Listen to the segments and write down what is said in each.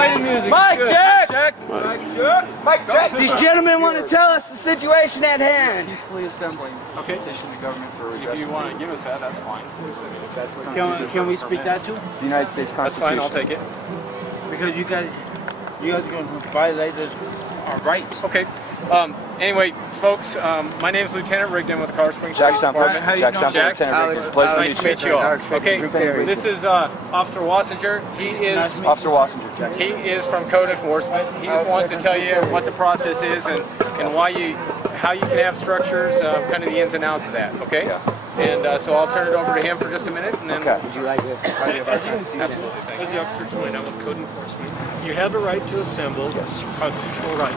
play the music. Mic check! Mic check! These gentlemen want to tell us the situation at hand. Peacefully assembling. Okay. Petition the government for redress. If you want to give us that, that's fine. Can we speak that too? The United States That's Constitution. fine, I'll take it. Because you guys are going to violate our rights. Okay. Anyway, folks, my name is Lieutenant Rigdon with the Colorado Springs Jack Police Semple. Department. How do you Jack know Semple, Jack? Lieutenant Rigdon. Pleasure Nice to meet you all. Okay, this is Officer Wassinger. He is Officer Wassinger, Jack. He is from Code Enforcement. He just wants to tell you what the process is and how you can have structures, kind of the ins and outs of that. Okay. Yeah. And so I'll turn it over to him for just a minute, and then Would you like to? absolutely. Thank As the officer explained, I'm with Code Enforcement. You have the right to assemble, constitutional right.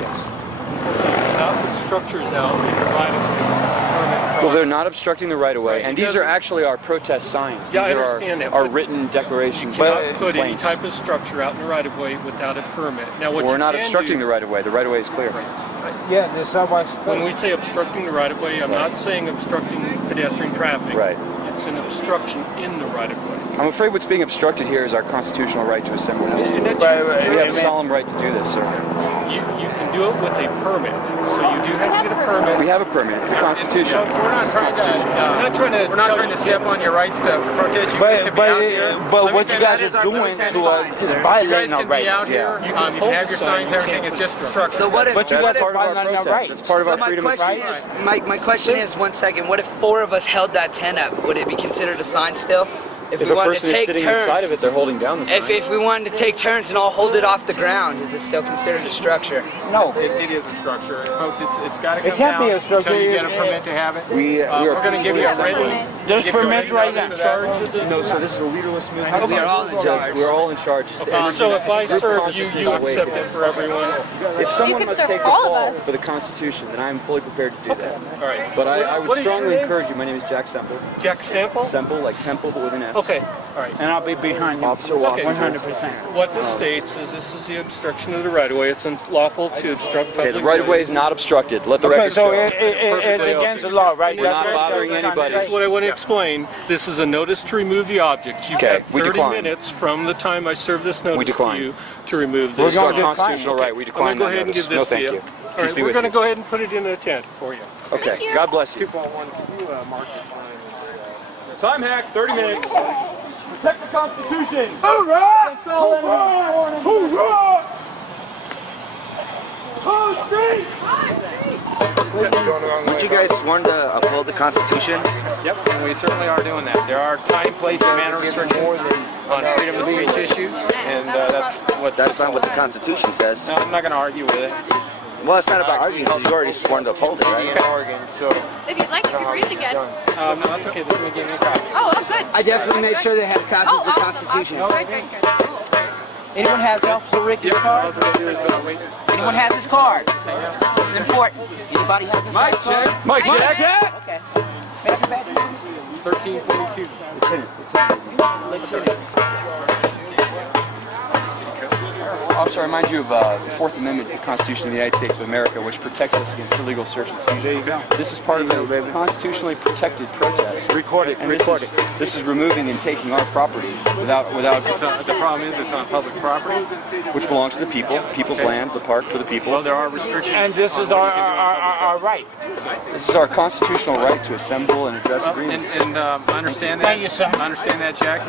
So you cannot put structures out in the right of way. Well, they're not obstructing the right-of-way, and these are actually our protest signs. Yeah, I These are understand that, our but written declarations. You cannot put any type of structure out in the right of way without a permit. Now, what We're you not can obstructing do, the right-of-way. The right-of-way is clear. Yeah, the sidewalks. when we say obstructing the right of way, I'm not saying obstructing pedestrian traffic. Right. It's an obstruction in the right of way. I'm afraid what's being obstructed here is our constitutional right to assemble. And that's We have a solemn right to do this, sir. You can do it with a permit. So you do have to get a permit. We have a permit. It's the Constitution. Folks, we're not trying to step on your rights to protest. You guys can be out here. But what you guys are doing to us is You guys violating our can be out rights. here. You can have your signs, everything. It's just the structure. So what if? But you That's guys are part of our violating our protest. rights. It's part of So our my freedom of question speech. is, my question is, 1 second. What if 4 of us held that tent up? Would it be considered a sign still? If we a wanted person to is take sitting inside turns, of it, they're holding down the sign. if we wanted to take turns and all hold it off the ground, is it still considered a structure? No. It is a structure. And folks, it's got to come It can't down be a structure. until you get a permit to have it. We are We're going to give you a written. There's give you a permits written right notice now. of that. No, so this is a leaderless movement. We are all in charge. We're all in charge. So if I Group serve you, consciousness you awakening. accept it for everyone. If someone can must serve take the all of fall us. for the Constitution, then I am fully prepared to do that. All right. But I What would is your strongly name? encourage you. My name is Jack Semple. Jack Sample? Semple, like temple, but with an S. Okay. All right. And I'll be behind you. Officer Wassinger. 100%. What this states is this is the obstruction of the right of way. It's unlawful to obstruct public. Okay, the right-of-way is not obstructed. Let the Okay, record so show. it's against the law, right? We're not bothering anybody. This is what I want to explain. This is a notice to remove the object. You've Okay, got we 30 decline. minutes from the time I serve this notice to decline. you to remove This this. is our gonna decline. constitutional right. We I'm decline going to go that ahead and notice. give this No, to you. thank you. All Peace right, be we're with going to you. go ahead and put it in a tent for you. Okay, you. God bless you. 2.1, can you mark your Time hack, 30 minutes. Protect the Constitution. Hoorah! Install enemy. Hoorah! Aren't you guys sworn to uphold the Constitution? Yep, and we certainly are doing that. There are time, place, and manner restrictions on freedom of speech issues, and That's not what the Constitution says. No, I'm not going to argue with it. Well, it's not about arguing because you already sworn to uphold it, right? If you'd like, you can read it again. No, that's okay. They're going to give me a copy. Oh, good. I definitely made sure they had copies Oh, of the awesome, Constitution. awesome. Good, good, good. Anyone has Officer Ricky's All card? we're going to do is wait. Anyone has his card? This is important. Anybody has his Mike guy's card? check. Mike check. Okay. May I have your badge? 1342. Officer, I remind you of the Fourth Amendment to the Constitution of the United States of America, which protects us against illegal search and seizure. There you go. This is part of a constitutionally protected protest. Record it. And Record it. this is removing and taking our property without The problem is it's on public property. which belongs to the people, people's land, the park for the people. Well, there are restrictions. And this is on what you can do on public our right. This is our constitutional right to assemble and address agreements. And I understand that. Thank you, sir. I understand that, Jack.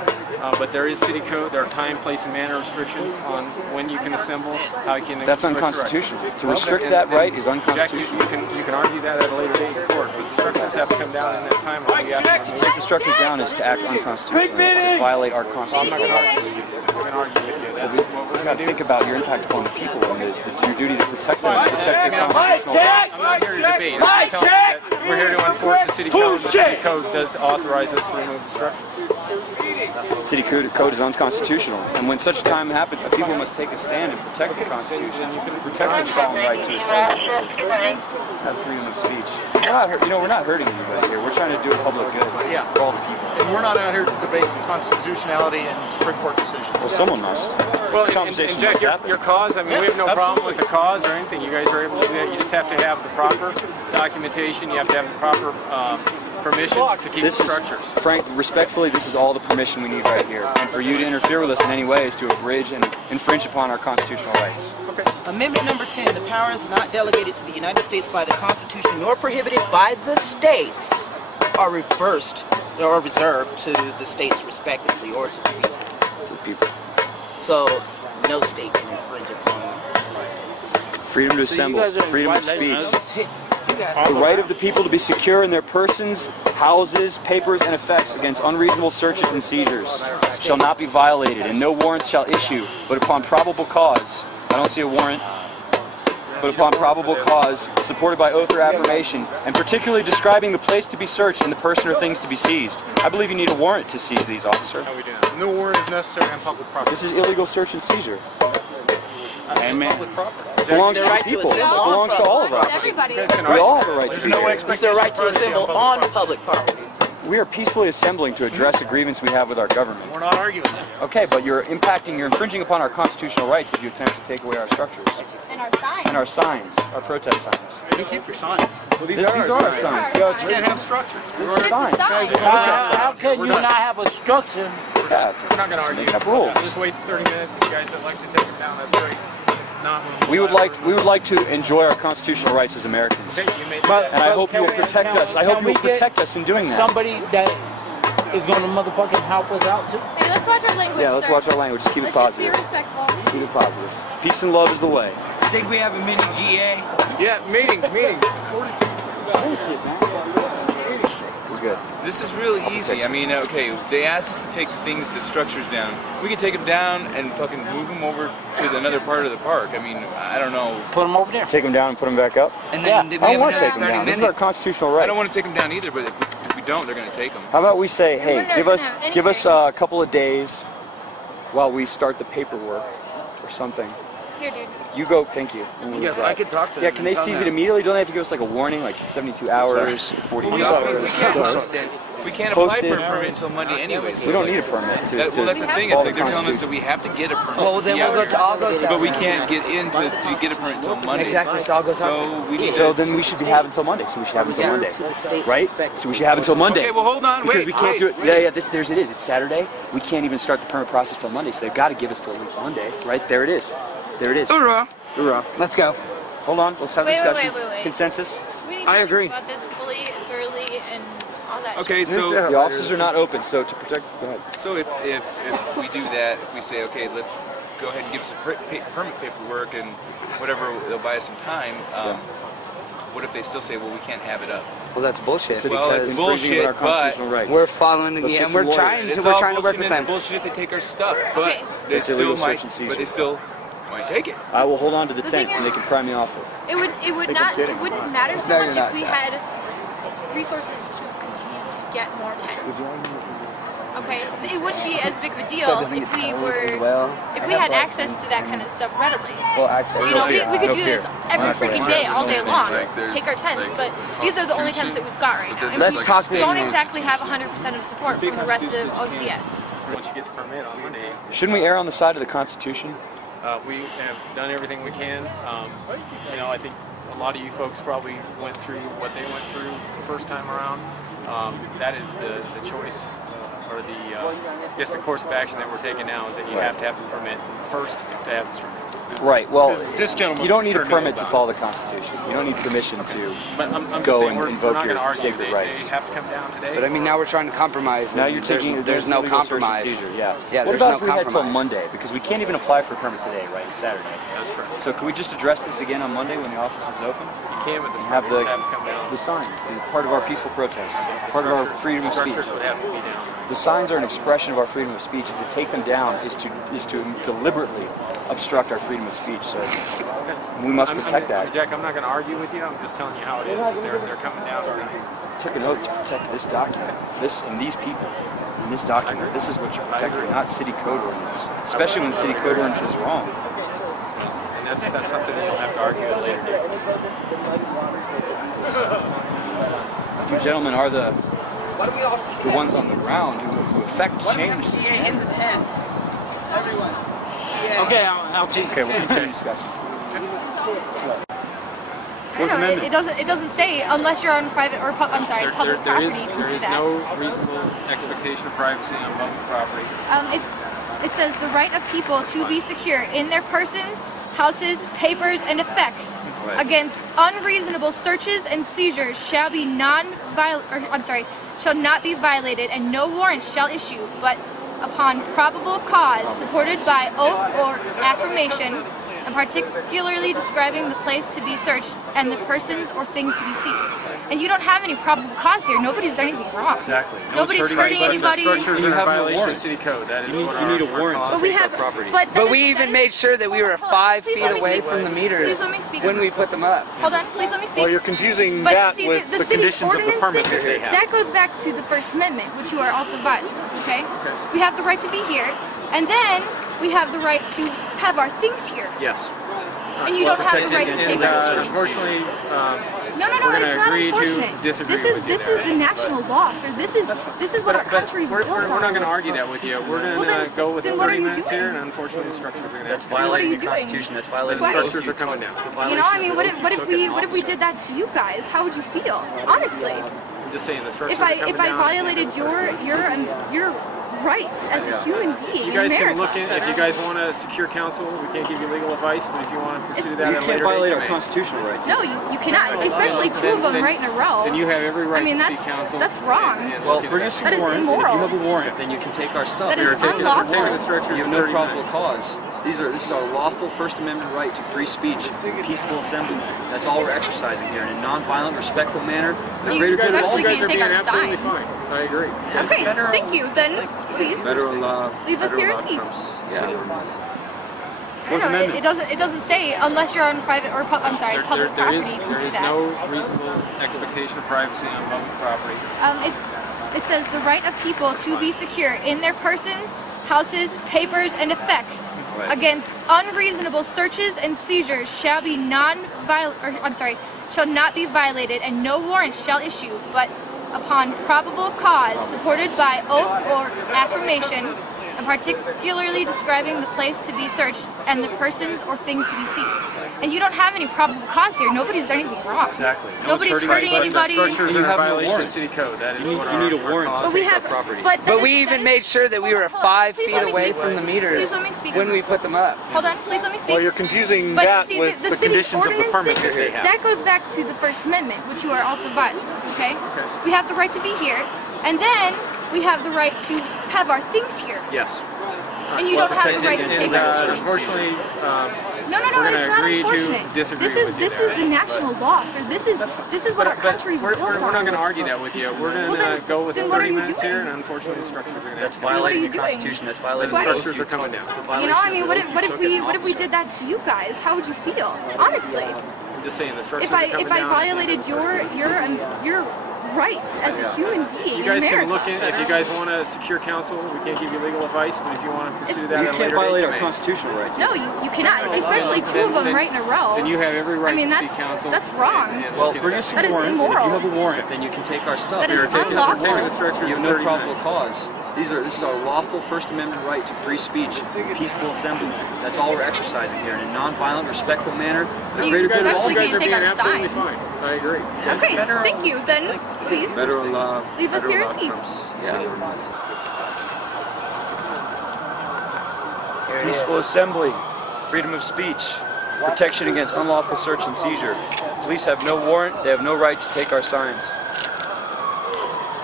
But there is city code. There are time, place, and manner restrictions on when you can assemble, how you can. That's express your rights. unconstitutional. To Well, restrict and- that and right is Jack, unconstitutional. you can argue that at a later date in court, but the structures have to come down in that time. To take the structures down is to act unconstitutionally, is to violate our constitution. I'm not going to argue with you. That's what we're You got going to to think do. about your impact upon the people and your duty to protect them and protect their constitutional rights. I'm not here to debate. I'm just telling you that we're here to enforce the city code. The city code does authorize us to remove the structure. City code is unconstitutional, and when such a time happens, the people must take a stand and protect the Constitution, protect their solemn right to assemble, have freedom of speech. We're not hurting anybody here. We're trying to do a public good for all the people. And we're not out here to debate constitutionality and Supreme Court decisions. Well, someone must. Well, Conversation and Jack, must happen. your cause, I mean, we have no problem with the cause or anything. You guys are able to do that. You just have to have the proper documentation. You have to have the proper permissions to keep This is, structures. Frank, respectfully, this is all the permission we need right here. And for you to interfere with us in any way is to abridge and infringe upon our constitutional rights. Amendment number 10, the powers not delegated to the United States by the Constitution nor prohibited by the states are reversed or reserved to the states respectively or to the people. To the people. So no state can infringe upon them. Freedom to assemble, freedom of speech. The right of the people to be secure in their persons, houses, papers, and effects against unreasonable searches and seizures shall not be violated, and no warrants shall issue, but upon probable cause. I don't see a warrant. But upon probable cause, supported by oath or affirmation, and particularly describing the place to be searched and the person or things to be seized. I believe you need a warrant to seize these, officer. No, we do not. No warrant is necessary on public property. This is illegal search and seizure. This is public property. It belongs to Their the right to people. It assemble. belongs to all of us. Everybody. We all have a right to There's be no here. expectation It's their right to of privacy assemble on on public property. We are peacefully assembling to address a grievance we have with our government. We're not arguing that. Okay, but you're infringing upon our constitutional rights if you attempt to take away our structures. And our sign. And our signs, our protest signs. You keep your signs. Well, these are our signs. See how it's You can't have structures. This is a sign. Sign. How can you not have a structure? Yeah, We're not going to argue. make up rules. Just wait 30 minutes. If you guys would like to take them down, that's great. If not, We would like to enjoy our constitutional rights as Americans. Okay, you made And I hope you will protect us. I hope you will protect us in doing that. Somebody that is going to motherfucking help us out too. Hey, let's watch our language. Yeah, let's sir. watch our language. Just keep it Let's just be positive. respectful. Keep it positive. Peace and love is the way. I think we have a mini GA. Yeah, meeting. We're good. This is really easy. I mean, okay, they asked us to take the structures down. We can take them down and fucking move them over to another part of the park. I mean, I don't know. Put them over there. Take them down and put them back up? And then we I don't have want to another take them 30 down. This is minutes. our constitutional I right. don't want to take them down either, but if we don't, they're going to take them. How about we say, hey, We're not give gonna us have a couple of days while we start the paperwork or something. Here, dude. You go, thank you. And we'll Yeah, just, I could talk to Yeah, them can they and tell seize it them. immediately? Don't they have to give us like a warning, like 72 hours, 48 hours? We can't apply for a Posted. permit until Monday anyway. So We don't like, need a permit. well, that's the thing. It's follow like the they're telling us Constitution. that we have to get a permit. Well, then we'll go to, I'll go to. But we can't get in to get a permit until Monday. Exactly, so I'll go talk So we need So to... then we should have until Monday. So we should have until Monday, To the states right? respectively. So we should have until Monday. Okay, well, hold on. Because Wait, we can't wait, do it. wait. Yeah, there's it is. It's Saturday. We can't even start the permit process till Monday. So they've got to give us till at least Monday, right? There it is. There it is. Hoorah. Hoorah. Let's go. Hold on. Let's have a Wait, wait, discussion. wait. Consensus. We need I to agree. think about this fully, thoroughly, and all that Okay, shit. so The offices are not open, so to protect. Go ahead. So if we do that, if we say, okay, let's go ahead and give us a permit paperwork and whatever, they'll buy us some time, what if they still say, well, we can't have it up? Well, that's bullshit. Well, it's infringing bullshit, our constitutional rights. We're following the Let's game. get And some we're lawyers. trying. It's We're all trying to work bullshit, with and them. it's bullshit if they take our stuff, but Okay. they It's illegal still search might, and seizure. but they still might take it. I will hold on to the The tent, thing and they is- can pry me off it. It wouldn't matter so No, much you're not. if we had resources to continue to get more tents. Okay, it wouldn't be as big of a deal if we had access to that kind of stuff readily. Well, access. You know, we could No do fear. this every freaking day, all day long. Take our tents, but these are the only tents that we've got right now. And Let's we talk to don't them. exactly have 100% of support from the rest of OCS. Once you get the permit on Monday, Shouldn't we err on the side of the Constitution? we have done everything we can. You know, I think a lot of you folks probably went through what they went through the first time around. That is the choice, or I guess the course of action that we're taking now is that you have to have a permit first to have the structures. Right. Well, This gentleman you don't need sure a knew permit to about follow the Constitution. You don't need permission to But I'm just go saying and we're invoke not your going to argue. sacred They rights. have to come down today. But I mean, now we're trying to compromise. Now you're taking. There's no illegal search and compromise. seizure, Yeah. Yeah, What there's about no if we had till compromise. Monday? Because we can't even apply for a permit today, right? It's Saturday. That's correct. So can we just address this again on Monday when the office is open? You can, but the And have structures the have to come down. the signs, part of our peaceful protest, part of our freedom of speech. Structures would have to be down. The signs are an expression of our freedom of speech, and to take them down is to deliberately obstruct our freedom of speech. So we must protect that. Jack, I'm not going to argue with you. I'm just telling you how it is. They're coming down tonight. Took an oath to protect this document, this and these people, and this document. This is what you're protecting, not city code ordinance, especially when city code ordinance is wrong. And that's something that you'll have to argue at a later date. You gentlemen are the ones on the ground who affect change. in the tent. Everyone. Okay, I'll take. Okay, we'll continue discussing. I don't know, it doesn't say unless you're on private or public property. There is no reasonable expectation of privacy on public property. It says the right of people to be secure in their persons, houses, papers, and effects against unreasonable searches and seizures shall not be violated, and no warrant shall issue, but upon probable cause, supported by oath or affirmation, and particularly describing the place to be searched and the persons or things to be seized. And you don't have any probable cause here. Nobody's done anything wrong. Exactly. Nobody's hurting anybody. The structures are in violation of city code. That is what you need a warrant. But we have, but we even made sure that we were 5 feet away from the meters Please let me speak. when we put them up. Hold on, please let me speak. Well, you're confusing But that see, with the city conditions of the ordinance, permit that they have. That goes back to the First Amendment, which you are also violating, okay? We have the right to be here, and then we have the right to have our things here. Yes. And you don't have the right to take our things. Unfortunately, No, we're going it's to not agree to unfortunate. disagree This is with you this there. is the national law, sir. This is what our country's built on. We're not going to argue that with you. We're going to go with then 30 what are you minutes doing? here, and unfortunately, the structures are going to have to be What are you Violating the doing? Constitution. That's The violating Right. structures are coming down. You know, I mean, what if we did that to you guys? How would you feel? Honestly, I'm just saying the structures if are coming I down. violated your rights as a human being You guys in can America. look in, if you guys want to secure counsel, we can't give you legal advice, but if you want to pursue that You at a can't later violate date, our you may. constitutional rights. No, you cannot, especially two of them right in a row. Then you have every right I mean, to seek that's counsel. wrong. and Well, look into bring that. us That a is warrant. immoral. If you have a warrant, then you can take our stuff. That is We're taking unlawful. the structures You have in no 30 probable minutes. cause. This is our lawful First Amendment right to free speech, peaceful assembly. That's all we're exercising here in a non-violent, respectful manner. The You greater good of all. especially You guys can't are take being our absolutely signs. fine. I agree. Okay, thank you. Then please Federal law. leave us here in peace. Yeah. I don't know, it doesn't say unless you're on private or public There property. is You can do that. no reasonable expectation of privacy on public property. It says the right of people to be secure in their persons, houses, papers, and effects against unreasonable searches and seizures shall not be violated, and no warrant shall issue, but upon probable cause, supported by oath or affirmation, and particularly describing the place to be searched and the persons or things to be seized. And you don't have any probable cause here. Nobody's done anything wrong. Exactly. Nobody's hurting anybody. The structures You are in have no violation of warrant. city code. That is You what need a our warrant. cause But we is. have, property. But we even made sure that we were 5 Please feet let me away speak. from the meters Please let me speak. when we put them up. Hold on, please let me speak. Well, you're confusing But that see, with the city conditions of the ordinance, permit that they have. that goes back to the First Amendment, which you are also violating, okay? We have the right to be here, and then we have the right to have our things here. Yes. And you don't have the right to take our things. Unfortunately, No, we're it's gonna not agree to unfortunate. disagree This is with you this there. is the national law, sir. This is what our country's we're built not on. going to argue that with you. We're going to then- go with then what are 30 you minutes doing? here, and unfortunately, the structures are going to have That's to be. violating you the doing? Constitution. That's The violating structures are coming down. You know, I mean, what if we did that to you guys? How would you feel? Honestly, I'm just saying the structures if are I coming down. violated your rights as a human being You in guys America. can look in, if you guys want to secure counsel, we can't give you legal advice, but if you want to pursue that You at a can't later violate date, our you may. constitutional rights. No, you cannot, especially two of them right in a row. Then you have every right I mean, to that's seek counsel. that's wrong. and Well, look into bring that. us a That is warrant. immoral. If you have a warrant, then you can take our stuff. That is We're taking unlawful. the structures You have in no 30 probable minutes. cause. This is our lawful First Amendment right to free speech, peaceful assembly. That's all we're exercising here in a non-violent, respectful manner. The You greater good of all. especially You guys can't are take being our absolutely signs. fine. I agree. Okay, thank you. Then please Federal law. leave us federal here in law peace. trumps. Yeah. Here it Peaceful is. assembly, freedom of speech, protection against unlawful search and seizure. Police have no warrant. They have no right to take our signs.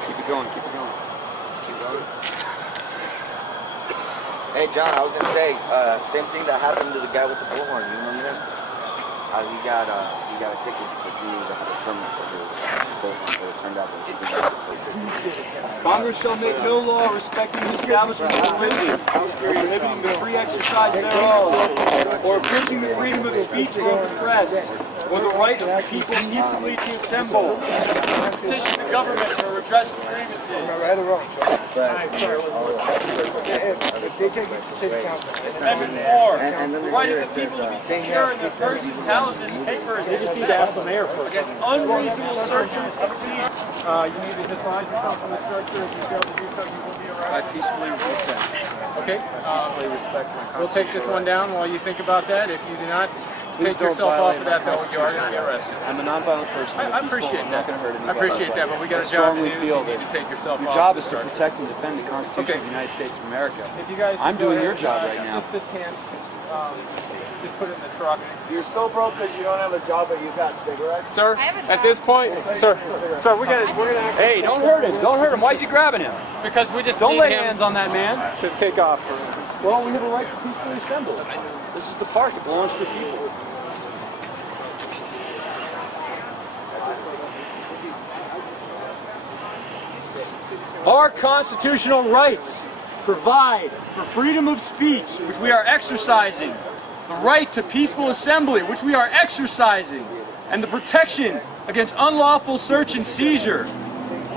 Keep it going. Keep it going. Keep going. Hey John, I was gonna say, same thing that happened to the guy with the bullhorn. You remember him? He got a ticket because he had a permit for the bullhorn, but it turned out that he didn't have a Congress shall make no law respecting the establishment of religion, prohibiting the free exercise thereof, or abridging the freedom of speech or of the press, or the right of the people peaceably to assemble, to petition the government for redress of grievances. Right or wrong, Sean? Amendment 4, the right of the people to be secure in their persons, houses, papers, They just need to ask the mayor first. against unreasonable searches and seizures. You need to decide yourself on the structure. If you fail to do so, you will be I arrested. peacefully rescind. Okay. Peacefully respect my We'll take this one down while you think about that. If you do not, take yourself off of that, though, you are going to get arrested. I'm a nonviolent person. I appreciate I'm not going to hurt anybody. I appreciate that, but we got a job to do, so you need to take yourself off. Your job is to protect and defend the Constitution of the United States of America. If you guys I'm doing your job right now. Just put it in the truck. You're so broke because you don't have a job, but you've got cigarettes? Sir, at this point, sir, we're gonna Hey, don't hurt him. Don't hurt him. Why is he grabbing him? because we just Don't need lay him hands on that man. to take off. Well, we have a right to peacefully assemble. This is the park. It belongs to the people. Our constitutional rights provide for freedom of speech, which we are exercising, the right to peaceful assembly, which we are exercising, and the protection against unlawful search and seizure.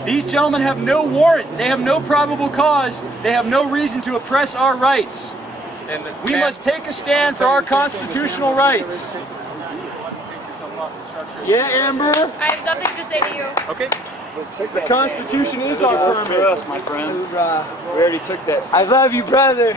These gentlemen have no warrant, they have no probable cause, they have no reason to oppress our rights. And We must take a stand for our constitutional rights. Yeah, Amber? I have nothing to say to you. Okay. The Constitution is our permit. For us, my friend. We already took that. I love you, brother.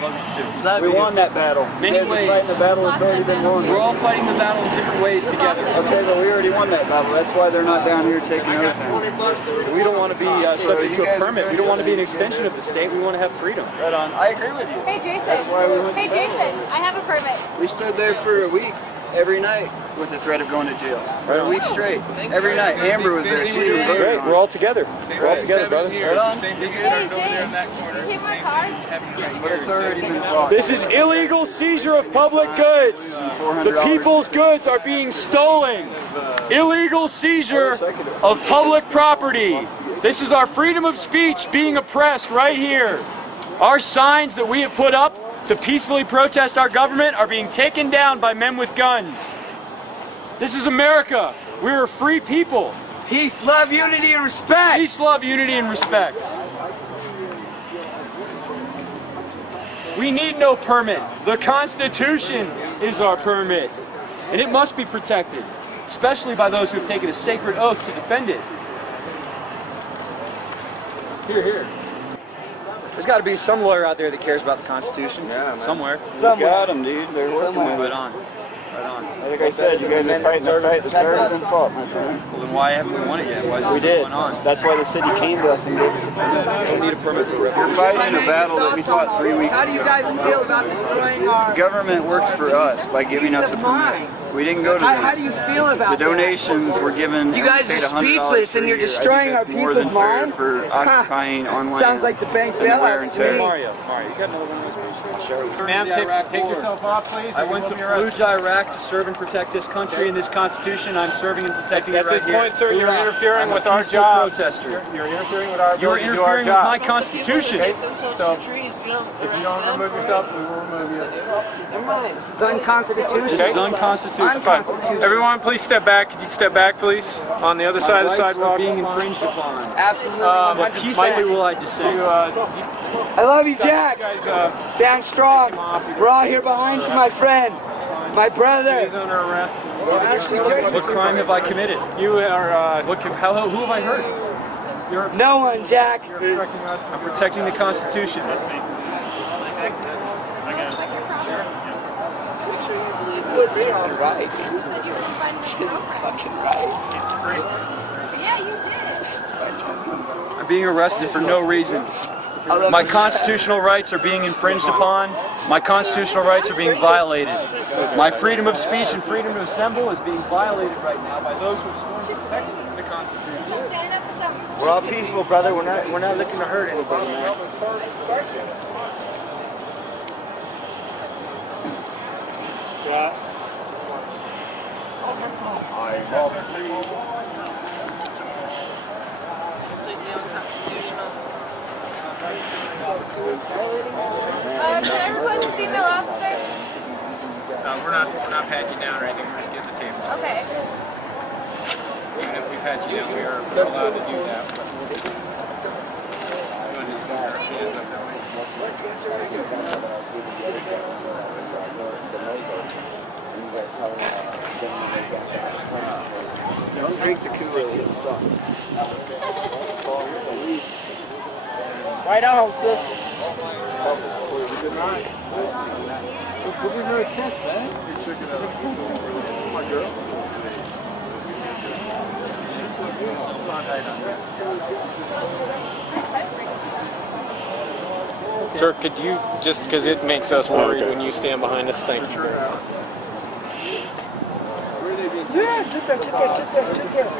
We won that battle. Many You guys are ways. fighting the battle that's already been won. We're all fighting the battle in different ways together. Okay, but we already won that battle. That's why they're not down here taking over. We don't want to be subject to a permit. We don't want to be an extension of the state. We want to have freedom. Right on. I agree with you. Hey, Jason. Hey, Jason. I have a permit. We stood there for a week, every night, with the threat of going to jail. For a week straight. Every night. Amber was there. She didn't vote. Great, we're all together. We're all together, brother. Right on. Hey, James. You take my car? But it's already been fought. This is illegal seizure of public goods. The people's goods are being stolen. Illegal seizure of public property. This is our freedom of speech being oppressed right here. Our signs that we have put up to peacefully protest our government are being taken down by men with guns. This is America. We're a free people. Peace, love, unity, and respect. Peace, love, unity, and respect. We need no permit. The Constitution is our permit. And it must be protected, especially by those who have taken a sacred oath to defend it. Here, here. There's got to be some lawyer out there that cares about the Constitution. Yeah, man. Somewhere. Got them, dude. They're working with Right us. on. Right on. Like I said, you guys are fighting the fight that's already been fought, my friend. Well, then why haven't we won it yet? Why is this We still did. going on? That's why the city came to us and gave us a permit. We don't need a permit for We're fighting a battle that we fought 3 weeks How do you ago. guys feel about destroying our... Government works for us by giving us a permit. We didn't go to How do them. you feel about The donations were given. You guys paid are $100 speechless per and you're year. I destroying think our that's more peace than of fair mind? for occupying online. Sounds like the bank and the wear and bailout to tear. me. Mario, you got another one of those pictures? Ma'am, take yourself off, please. I went to Fallujah, Iraq to serve and protect this country and this Constitution. I'm serving and protecting it At right this here. point, sir, you're interfering I'm a with our peaceful job. protester. You're interfering with our You're ability to do our interfering with my job. Constitution. So, if you don't remove yourself, we will remove you. It's unconstitutional. This is unconstitutional. Fine. Everyone, please step back. Could you step back, please? On the other side of the Rights are sidewalk. being infringed upon. Absolutely. But peacefully will I dissent. I love you, Jack. Stand strong. We're all here behind you, my friend. My brother. He's under arrest. What crime have I committed? You are. Who have I hurt? No one, Jack. I'm protecting the Constitution. Right. Yeah, you did. I'm being arrested for no reason. My constitutional rights are being infringed upon. My constitutional rights are being violated. My freedom of speech and freedom to assemble is being violated right now by those who have sworn to protect the Constitution. Stand up for something. We're all peaceful, brother. We're not looking to hurt anybody, man. Can I request a female officer? We're not patting you down or anything. We're just getting the table. Okay. Even if we pat you down, we're allowed to do that. You want to just put your hands up that way? Don't drink the Kool-Aid. It sucks. Right on, sis. Good night. Sir, could you, just because it makes us worried when you stand behind us, thank you. Yeah, sit there, sit there, sit there, sit there.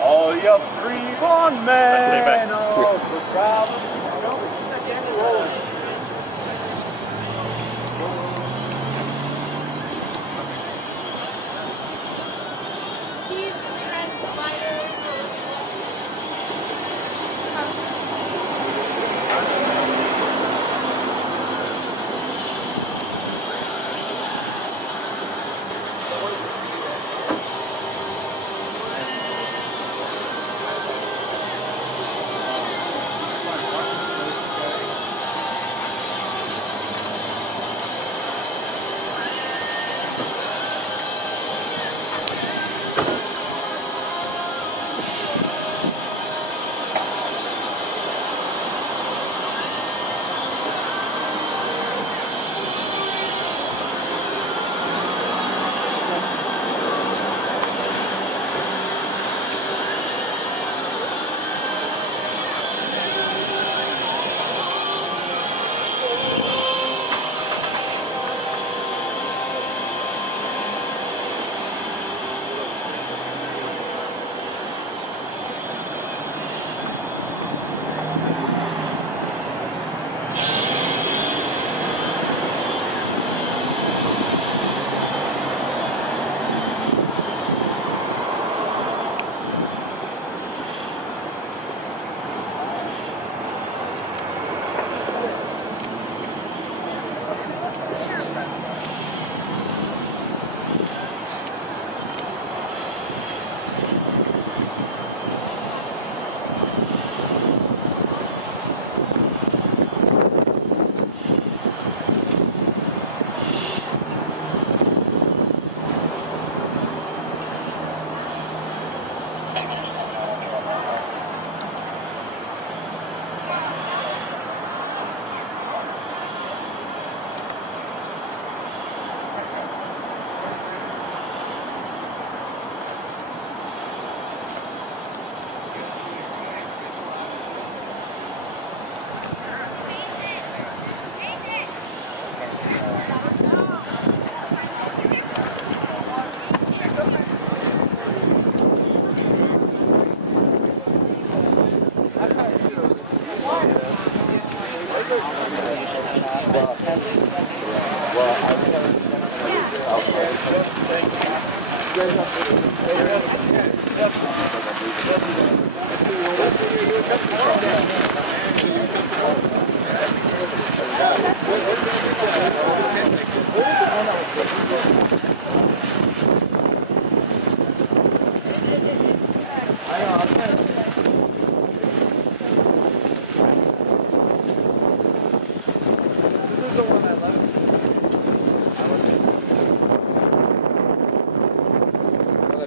All you free-born men of the South.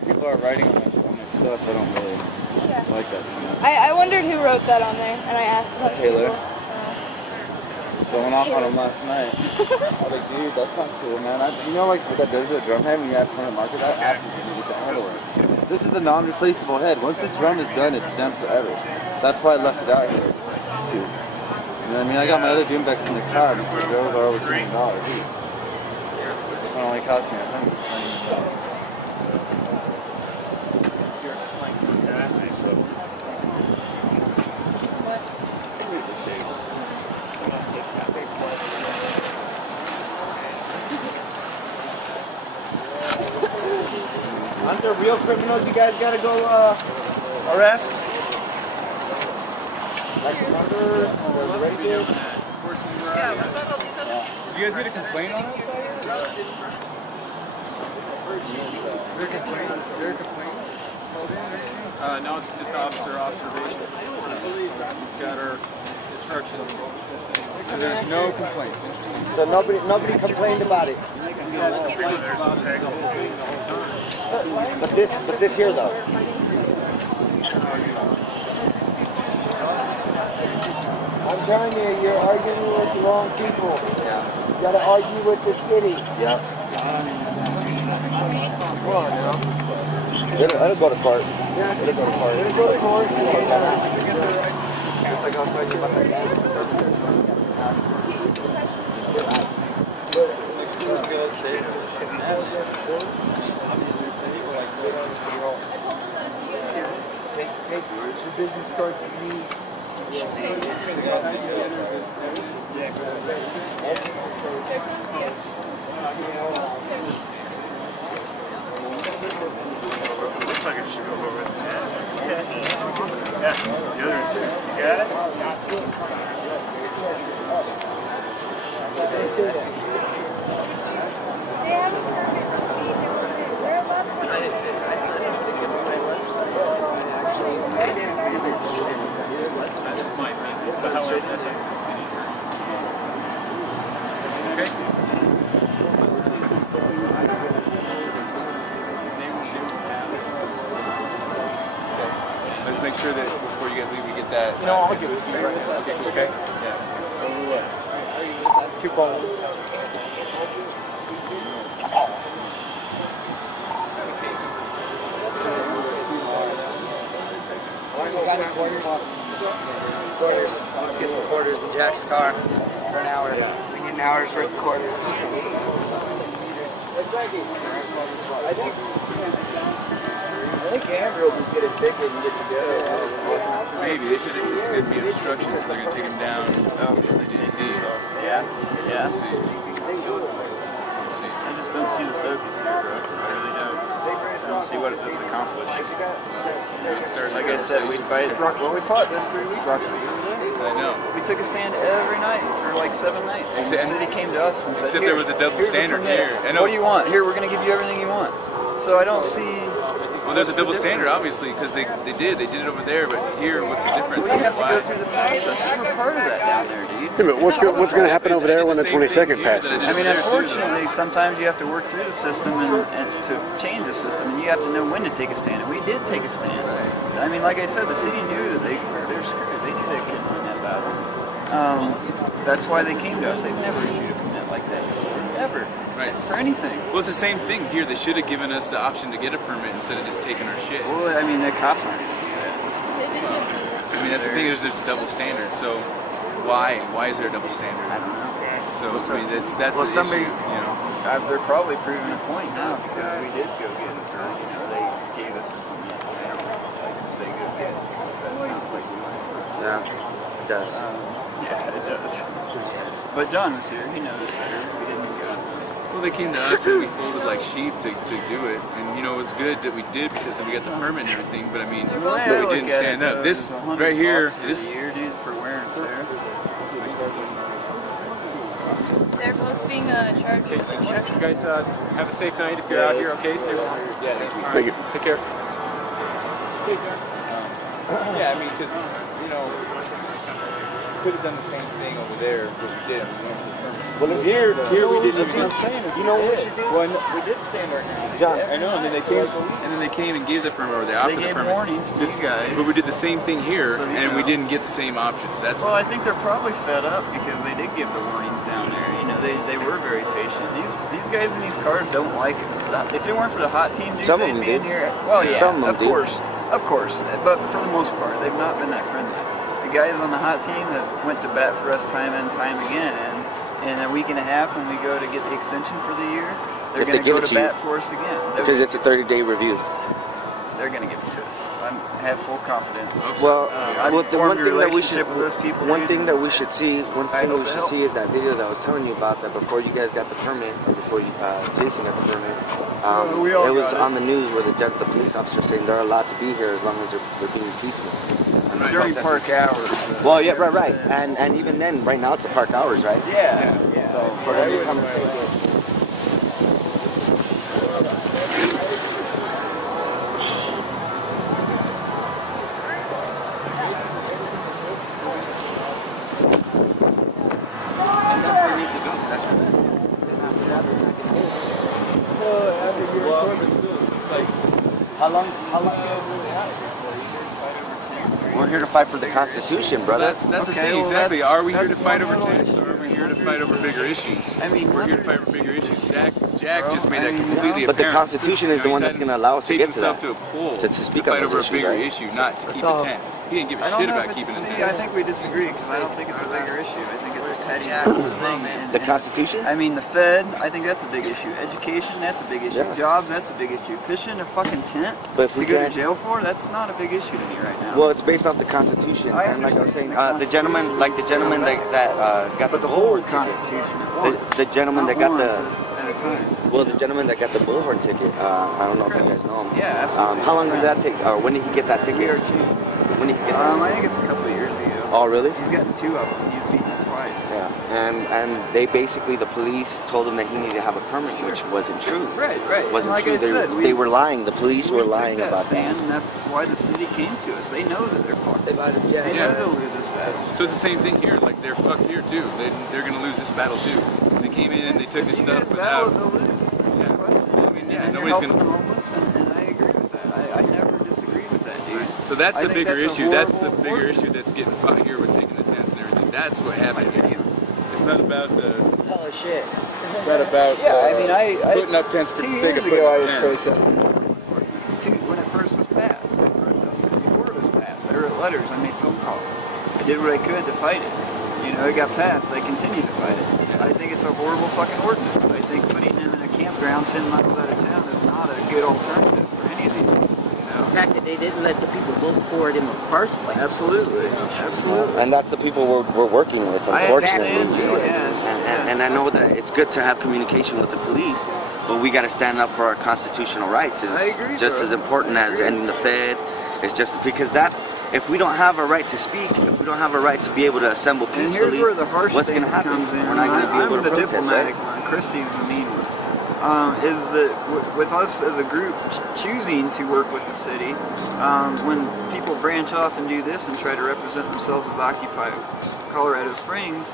People are writing on my stuff. I don't really like that too much. I wondered who wrote that on there, and I asked about Taylor. Going off on him last night. I was like, dude, that's not cool, man. You know, like, what that does to a drum head when you have to market that? Absolutely, get the head away. This is a non-replaceable head. Once this drum is done, it's done forever. That's why I left it out here. Dude. You know what I mean? I got my other Doombecks in the car because those are over $200. This one only cost me $100. Aren't there real criminals you guys gotta go arrest? Like remember the radio? Yeah, what about all these other? Did you guys get a complaint on us? Is there a complaint? No, it's just officer observation. We've got our instructions. So there's no complaints. Interesting. So nobody complained about it. But this here though. I'm telling you, you're arguing with the wrong people. Yeah. You gotta argue with the city. Yeah. Come on now. It'll go to court. Yeah. It'll go to court. It'll go to court. Just like I was talking about that guy. Take your business card from me. Looks like it should go over there. Yeah. Yeah. The other, you got it? Let's make sure that before you guys leave, we get that. No, I'll give it to you right now. Okay. Yeah. Keep on. Quarters. Let's get some quarters in Jack's car for an hour. Yeah. We need an hour's worth of quarters. I think Andrew will just get a ticket and get to go. Maybe. They said it's going to be instructions, so they're going to take him down to CDC. Yeah. So Yeah. let's see. Let's see. I just don't see the focus here, bro. I really don't. I don't see what this accomplished. Like I said, we fought this 3 weeks ago. I know. We took a stand every night for like 7 nights. And the city came to us and said, except there was a double standard here. What do you want? Here, we're going to give you everything you want. So I don't see... Well, there's a double standard, obviously, because they did it over there, but here, what's the difference? We have to go through the process. We're part of that down there, dude. Yeah, but what's going to happen over there when the 22nd passes? I mean, unfortunately, sometimes you have to work through the system and to change the system, and you have to know when to take a stand. And we did take a stand. I mean, like I said, the city knew that they're screwed. They knew they couldn't win that battle. That's why they came to us. They've never issued a permit like that before, ever. Right. For anything. Well, it's the same thing here. They should have given us the option to get a permit instead of just taking our shit. Well, I mean, the cops aren't going to do that. I mean, that's the thing. There's just a double standard. So why is there a double standard? I don't know. So I mean, that's well, an somebody, issue. You know, they're probably proving a point now because we did go get it. You know, they gave us a permit. They don't like to say go get it because that sounds like we went. Yeah, it does. Yeah, it does. But John was here. He knows better. We didn't go. well, they came to us and we folded like sheep to do it, and you know, it was good that we did because then we got the permit and everything. But I mean, we didn't stand up. This right here, this. Dude, for wear and tear. They're both being charged. Okay, you guys have a safe night if you're out here. Okay, stay warm. Yeah, thank you. Thank you. Take care. Yeah, I mean, because you know, could have done the same thing over there, but we did. Well, here we didn't even. You know what we should do? We did stand our ground. John, I know, and then they came and gave the permit over there. They gave warnings to you guys. But we did the same thing here, and we didn't get the same options. That's well, I think they're probably fed up because they did give the warnings down there. You know, they were very patient. These guys in these cars don't like it. If it weren't for the hot team, dude, they'd be in here. Well, yeah, of course. But for the most part, they've not been that friendly. The guys on the hot team that went to bat for us time and time again, and in a week and a half when we go to get the extension for the year, they're going to go to bat for us again. Because it's a 30-day review. They're going to give it to us. I have full confidence. Well, the one thing that we should, is that video that I was telling you about, that before you guys got the permit, or before Jason got the permit, it was on the news where the police officer saying they're allowed to be here as long as they're being peaceful. During park hours. Well, yeah, right. And even then, right now it's the park hours, right? Yeah. So, for when you come and take it. long ago were we out here? We're here to fight for the Constitution, brother. That's the thing, exactly. Are we here to fight over tents, or are we here to fight over bigger issues? I mean, we're here to fight over bigger issues. Jack just made that completely apparent. But the Constitution is the one that's going to allow us to get to that. To a pole to speak fight on over a issues, bigger right? issue, not to keep a tent. He didn't give a shit about keeping a tent. I think we disagree because I don't think it's a bigger issue. I think it's a petty thing. The Constitution? I mean, the Fed, I think that's a big issue. Education, that's a big issue. Yeah. Jobs, that's a big issue. Fishing a fucking tent to go to jail for, that's not a big issue to me right now. Well, it's based off the Constitution, and like I was saying, the gentleman that got the bullhorn ticket, the gentleman that got the gentleman that got the bullhorn ticket, I don't know if you guys know him. Yeah, absolutely. How long did that take? When did he get that ticket? When did he get that ticket? I think it's a couple of years ago. Oh, really? He's gotten 2 of them. He's beaten it twice. Yeah, and they basically, the police told him that he needed to have a permit, which wasn't true. Right. Wasn't like true. I said, they were lying. The police were lying about that. And that's why the city came to us. They know that they're fucked. They know they'll lose this battle. So it's the same thing here. Like, they're fucked here too. They're going to lose this battle too. They came in and they took this stuff without. Nobody's going to. And I agree with that. I never disagree with that, dude. So that's the bigger issue. That's the bigger issue that's getting fought here with taking the tents and everything. That's what happened here. It's not about the. Holy shit. It's not about putting up tents for the sake of putting up tents. When it first was passed, I protested. Before it was passed, I wrote letters. I made phone calls. I did what I could to fight it. You know, it got passed. I continue to fight it. I think it's a horrible fucking ordinance. I think putting them in a campground 10 miles out of town is not a good alternative for any of these people. The fact that they didn't let the people vote for it in the first place. Absolutely. And that's the people we're working with, unfortunately. And I know that it's good to have communication with the police, but we got to stand up for our constitutional rights. It's just as important as ending the Fed. It's just because if we don't have a right to speak, if we don't have a right to be able to assemble peacefully, and here's where the harsh what's going to happen? We're not going to be able to protest, diplomatic one. Christie's the mean one. Is that with us as a group choosing to work with the city, when people branch off and do this and try to represent themselves as Occupy Colorado Springs,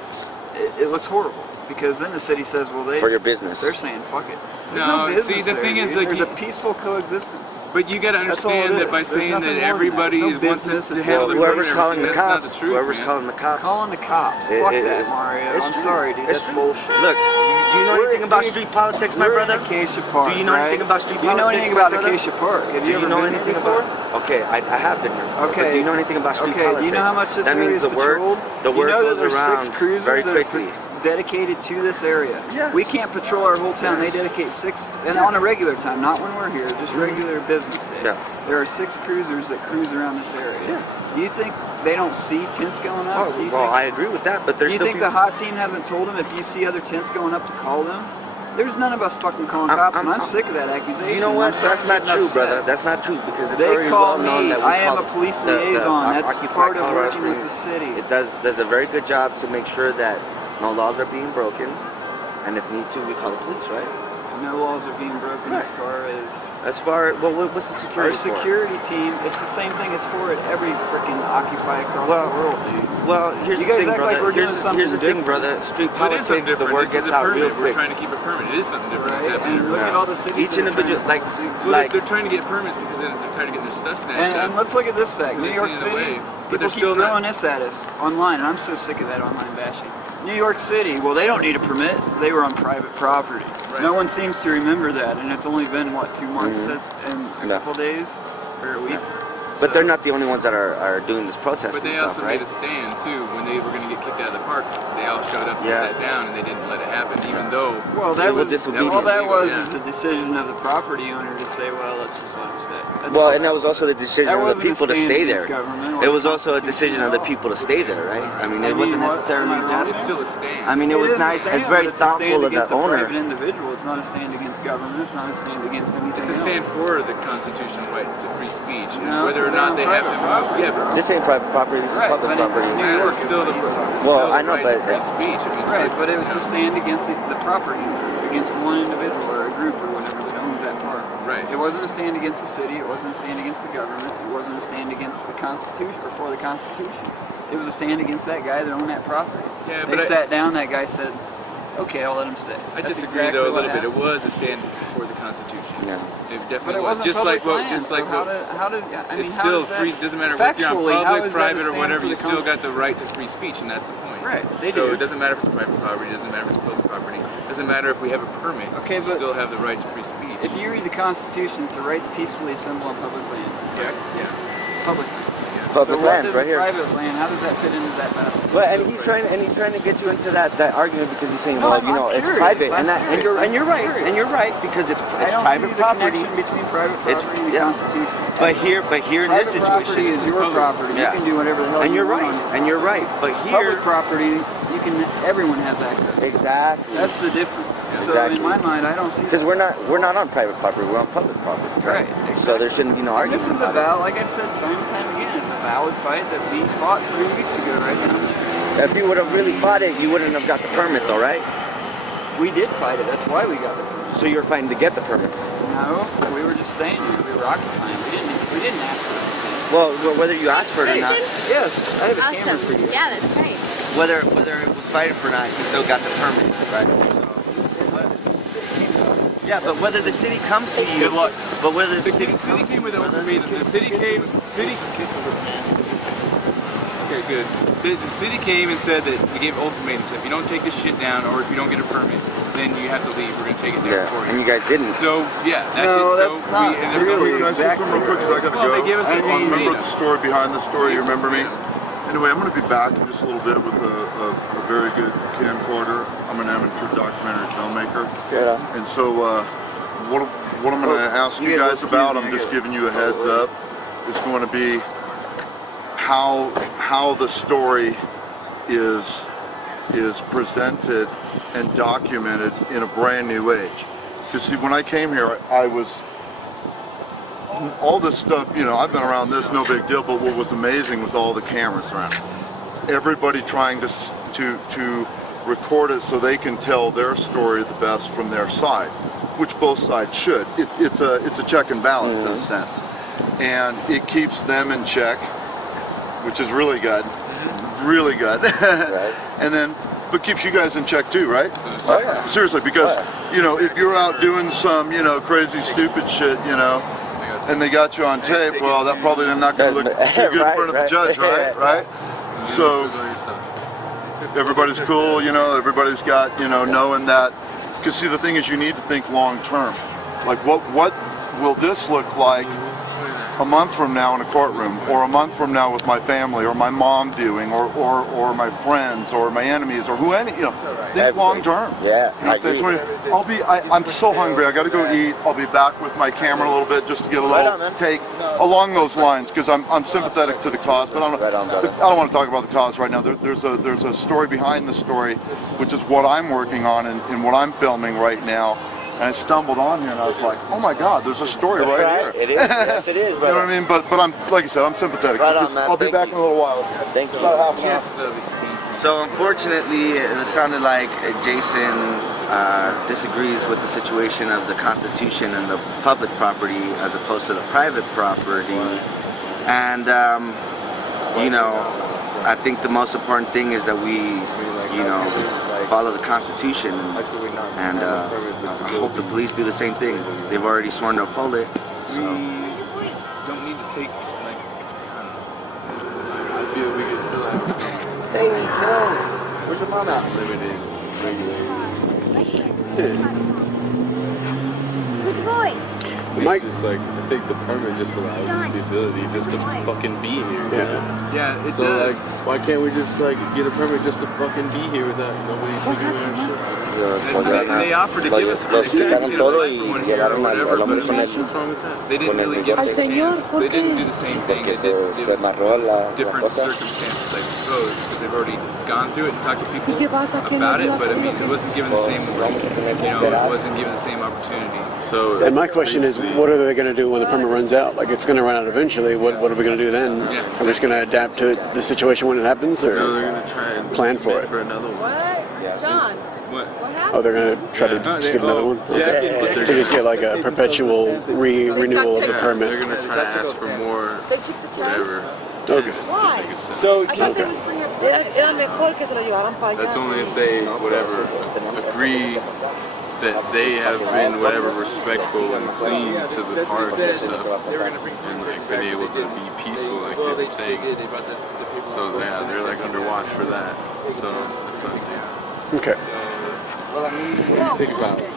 it looks horrible. Because then the city says, well, for your business, they're saying, fuck it. No, see, the thing is, like, there's a peaceful coexistence. But you got to understand that by saying that everybody wants to handle the whoever's calling the cops, that's not the truth, whoever's calling the cops, calling the cops. Fuck that, Mario. I'm sorry, dude. That's bullshit. Look, do you know anything about street politics, my brother? Acacia Park. Do you know anything about street politics? Do you know anything about Acacia Park? Have you ever know been anything before? Okay, I have been here. Okay. Do you know anything about street politics? Do you know how much this area is patrolled? The word goes around very quickly. Dedicated to this area. Yes. We can't patrol our whole town. They dedicate 6, and on a regular time, not when we're here, just regular business day. Yeah. There are 6 cruisers that cruise around this area. Yeah. Do you think they don't see tents going up? Well, I agree with that, but there's still. Do you think the hot team hasn't told them if you see other tents going up to call them? There's none of us fucking calling cops, and I'm sick of that accusation. You know what? That's not true, brother. That's not true because it's already well known that I am a police liaison. That's part of working with the city. It does a very good job to make sure that no laws are being broken, and if need to, we call the police, right? No laws are being broken as far as well, what's the security? Our security team, it's the same thing it's for at every freaking Occupy across the world, dude. Well, here's the thing, brother. Here's the thing, brother. Street politics, the word gets out real quick. We're trying to keep a permit. It is something different that's happening. And look at all the cities. Each individual, like they're trying to get permits because they're trying to get their stuff snatched up. And let's look at this fact. New York City, people keep throwing this at us online, and I'm so sick of that online bashing. New York City, well, they don't need a permit. They were on private property. Right. No one seems to remember that, and it's only been, what, 2 months and a couple days? Or a week? But they're not the only ones that are doing this protest. But they also made a stand, too, when they were going to get kicked out of the park. They all showed up and sat down, and they didn't let it happen, even though... Well, all that was is the decision of the property owner to say, well, let's just let them stay. Well, and that was also the decision of the people to stay there. It was also a decision of the people to stay there, right? I mean, it wasn't necessarily just... It's still a stand. I mean, it was nice. It's very thoughtful of the owner. It's a private individual. It's not a stand against government. It's not a stand against anything else. It's a stand for the constitutional right to free speech. Whether or not they have to move. Yeah, but this ain't private property. This is public property. New York is still the I know, but free speech. Right, but it was a stand against the property, against one individual or a group or whatever that owns that park. Right. It wasn't a stand against the city. It wasn't a stand against the government. It wasn't a stand against the Constitution or for the Constitution. It was a stand against that guy that owned that property. Yeah, they sat down. That guy said, okay, I'll let them stay. I That's disagree exactly though a what little bit. It happened. was a stand for the Constitution. Yeah. It But definitely it was. wasn't Just like public what, land, just like so what. how did, I mean, It's how still does that, free. Doesn't matter if you're on factually, how public, is that a private, or stand whatever. for You the still got the right to free speech, and that's the point. Right, they so do. it doesn't matter if it's private property. It doesn't matter if it's public property. It doesn't matter if we have a permit. Okay, you but still have the right to free speech. If you read the Constitution, it's the right to peacefully assemble on public land. Yeah. Public. Public so land, what does right here. Private land. How does that fit into that metaphor? Well, and he's trying to get you into that argument because he's saying, No, well, I'm you know, it's curious. private, I'm and you're right because it's I don't private see the property. connection between private It's property and the yeah. Constitution. But here in this Private property situation, is your property. Yeah. You can do whatever the hell and you you're want. right, and you're right. But here, Public property, you can. Everyone has access. Exactly. That's the difference. So Exactly. in my mind, I don't see. Because we're not on private property, we're on public property, right? Exactly. So there shouldn't be no And argument this is about a valid, like I've said time and time again, it's a valid fight that we fought 3 weeks ago, right down there. it. If you would have really fought it, you wouldn't have got the permit, though, right? We did fight it. That's why we got the permit. So you're fighting to get the permit. No, we were just staying here. We were occupying. We didn't ask for it. Well, whether you asked for it or not, Yes, I have a camera for you. Yeah, that's right. whether it was fighting for or not, you still got the permit, right? Yeah, but whether the city comes to you, Good luck. but whether The city came with an ultimatum. The city came. Okay, good. The city came and said that we gave ultimatums. If you don't take this shit down, or if you don't get a permit, then you have to leave. We're gonna take it down for you. and you guys didn't. So yeah, that No, did, that's so not we ended up. really Can I say something real quick? Because I gotta Well, go. they gave us an I remember ultimatum. the story behind the story. You remember me? Anyway, I'm going to be back in just a little bit with a very good camcorder. I'm an amateur documentary filmmaker. Yeah. And so what I'm going to ask you guys about, I'm just giving you a heads up, is going to be how the story is presented and documented in a brand new age. Because see, when I came here, I was all this stuff, you know, I've been around this, no big deal, but what was amazing was all the cameras around. Everybody trying to record it so they can tell their story the best from their side, which both sides should. It's a check and balance in a sense. And it keeps them in check, which is really good. Really good. Right. And then, but keeps you guys in check too, right? Oh, yeah. Seriously, because, you know, if you're out doing some, you know, crazy, stupid shit, you know, and they got you on tape, well, that probably not going to look too good in front of the judge, right? Right? So, everybody's cool, you know, everybody's got, you know, knowing that, because see, the thing is, you need to think long term. Like, what will this look like a month from now in a courtroom, or a month from now with my family, or my mom viewing, or my friends, or my enemies, or who any, you know, think long term. Yeah, You know, I'm so hungry. I got to go eat. I'll be back with my camera a little bit just to get a little take along those lines, because I'm sympathetic to the cause, but I don't want to talk about the cause right now. There's a story behind the story, which is what I'm working on and what I'm filming right now. And I stumbled on here and I was like, oh my God, there's a story right here. It is. Yes, it is, brother. You know what I mean? But I'm, like I said, I'm sympathetic. Right on, man. I'll be back in a little while. Thank you. About half an hour. So unfortunately, it sounded like Jason disagrees with the situation of the Constitution and the public property as opposed to the private property. And, you know, I think the most important thing is that we, you know, follow the Constitution, and I hope the police do the same thing. They've already sworn to uphold it. So. We don't need to take, like, I feel we can still have Hey, no. Where's your mom at? limited, regulated. Who's the boys? Mike? It's just like, I think the permit just allows us the ability just to fucking be here. Yeah. Yeah, it So does. like, why can't we just like get a permit just to fucking be here without nobody figuring out shit? They offered to give us a permit. They said we could apply for one here or whatever, but I mean, What's wrong with that? they didn't really give us a chance. They didn't do the same thing. They did. It was different circumstances, I suppose, because they've already gone through it and talked to people about it. But I mean, it wasn't given the same, it wasn't given the same opportunity. So, And my question is, what are they going to do when the permit runs out? Like, it's going to run out eventually. What are we going to do then? Yeah, Are we just going to adapt to the situation when it happens, or no, they're gonna try and plan for submit it? for another one. John, What? what happened? Oh, they're going to try to just get another one? Yeah, So just get like a perpetual renewal of the they're permit. gonna try to ask for more, whatever. Okay. Why? So, That's only if they, whatever, agree that they have been whatever respectful and clean to the park and stuff, and like been able to be peaceful like they've been saying. So yeah, they're like under watch for that. So that's what I think. Okay. What do you think about it?